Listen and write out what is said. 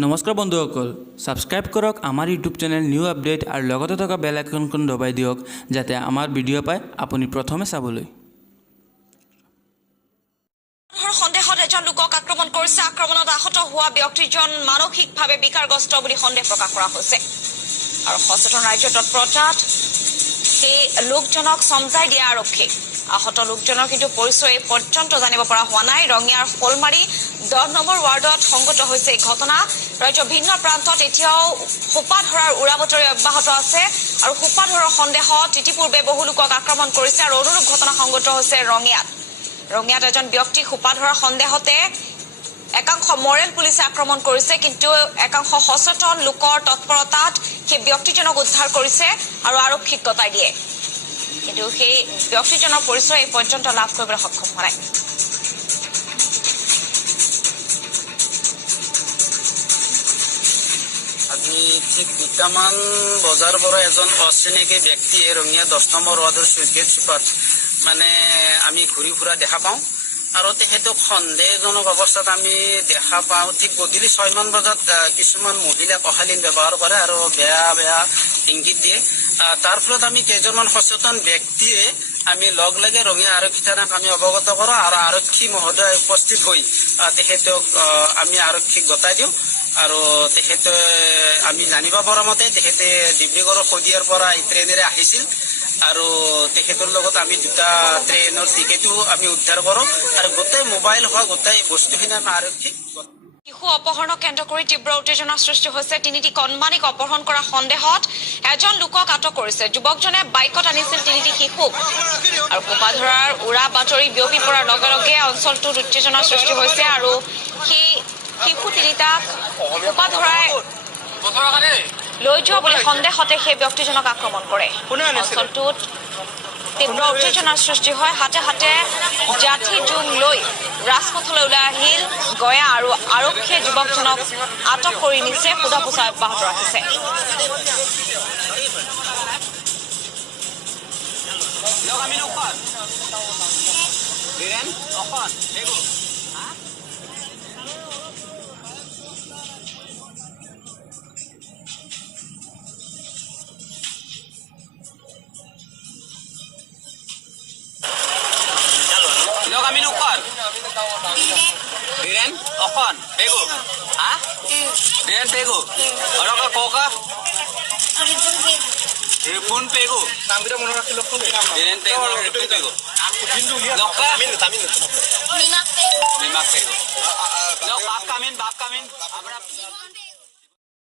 নমস্কাৰ বন্ধুসকল, সাবস্ক্ৰাইব কৰক আমাৰ ইউটিউব চেনেল নিউ আপডেট আৰু লগতে থকা বেল আইকনখন দবাই দিয়ক যাতে আমাৰ ভিডিঅ' পায় আপুনি প্ৰথমে চাবলৈ। সন্দেহত এজন লোকক আক্ৰমণ কৰিছে। আক্ৰমণত আহত হোৱা ব্যক্তিজন মানসিকভাৱে বিকাৰগ্ৰস্ত বুলি সন্দেহ প্ৰকাশ কৰা হৈছে আৰু সচেতন ৰাজ্য তৎপৰতাত সেই লোকজনক সমজাই দিয়া আৰক্ষী। আহত লোকজনৰ কিন্তু পৰিচয় পৰ্যন্ত জানিব পৰা হোৱা নাই। ৰঙিয়াৰ শোলমাৰী 10 নম্বৰ ৱাৰ্ডত সংঘটিত হৈছে এই ঘটনা। ৰাজ্যৰ ভিন্ন প্ৰান্তত এতিয়াও সোপা ধৰাৰ উৰা বাতৰি অব্যাহত আছে আৰু সোপা ধৰাৰ সন্দেহত ইতিপূৰ্বে বহু লোকক আক্ৰমণ কৰিছে আৰু অনুৰূপ ঘটনা সংঘটিত হৈছে ৰঙিয়াত এজন ব্যক্তি সোপা ধৰাৰ সন্দেহতে একাংশ মৰেল পুলিচে আক্ৰমণ কৰিছে, কিন্তু একাংশ সচেতন লোকৰ তৎপৰতাত সেই ব্যক্তিজনক উদ্ধাৰ কৰিছে আৰু আৰক্ষীক গতাই দিয়ে, কিন্তু সেই ব্যক্তিজনৰ পৰিচয় এই পৰ্যন্ত লাভ কৰিবলৈ সক্ষম হোৱা নাই। আজি ঠিক 2টামান বজাৰ পৰা এজন অচিনাকি ব্যক্তিয়ে ৰঙিয়া 10 নম্বৰ ৱাৰ্ডৰ চুইচ গেট চুপাৰত মানে আমি ঘূৰি ফুৰা দেখা পাওঁ আৰু তেখেতক সন্দেহজনক অৱস্থাত আমি দেখা পাওঁ। ঠিক গধূলি 6মান বজাত কিছুমান মহিলাক অশালীন ব্যৱহাৰ কৰে আৰু বেয়া ইংগিত দিয়ে। তাৰ ফলত আমি কেইজনমান সচেতন ব্যক্তিয়ে আমি লগ লাগে ৰঙিয়া আৰক্ষী থানাক আমি অৱগত কৰোঁ আৰু আৰক্ষী মহোদয় উপস্থিত হৈ তেখেতক আমি আৰক্ষীক গতাই দিওঁ আৰু তেখেতে আমি জানিব পৰা মতে তেখেতে ডিব্ৰুগড়ৰ শদিয়াৰ পৰা এই ট্ৰেইনেৰে আহিছিল আৰু তেখেতৰ লগত আমি 2টা ট্ৰেইনৰ টিকেটো আমি উদ্ধাৰ কৰোঁ আৰু গোটেই মোবাইল হোৱা গোটেই বস্তুখিনি আমি আৰক্ষীক। শিশু অপহৰণক কেন্দ্ৰ কৰি তীব্ৰ উত্তেজনাৰ সৃষ্টি হৈছে। 3টি কণমানিক অপহৰণ কৰাৰ সন্দেহত এজন লোকক আটক কৰিছে। যুৱকজনে বাইকত আনিছিল 3টি শিশুক আৰু সোপা ধৰাৰ উৰা বাতৰি বিয়পি পৰাৰ লগে লগে অঞ্চলটোত উত্তেজনাৰ সৃষ্টি হৈছে আৰু সেই শিশু 3টাক সোপা ধৰাই লৈ যোৱা বুলি সন্দেহতে সেই ব্যক্তিজনক আক্ৰমণ কৰে। অঞ্চলটোত তীব্ৰ উত্তেজনাৰ সৃষ্টি হয়। হাতে হাতে জাঠি জোং লৈ ৰাজপথলৈ ওলাই আহিল গয়া আৰু আৰক্ষীয়ে যুৱকজনক আটক কৰি নিছে। সোধা পোছা অব্যাহত ৰাখিছে। Diren, Okon, Pego. Hah? Diren Pego. Orang ke Koka? Ripun Pego. Namanya mau ngasih lokal. Diren Pego, Ripun Pego. Lokal? Mimak Pego. Lok, bab kamin. Abra.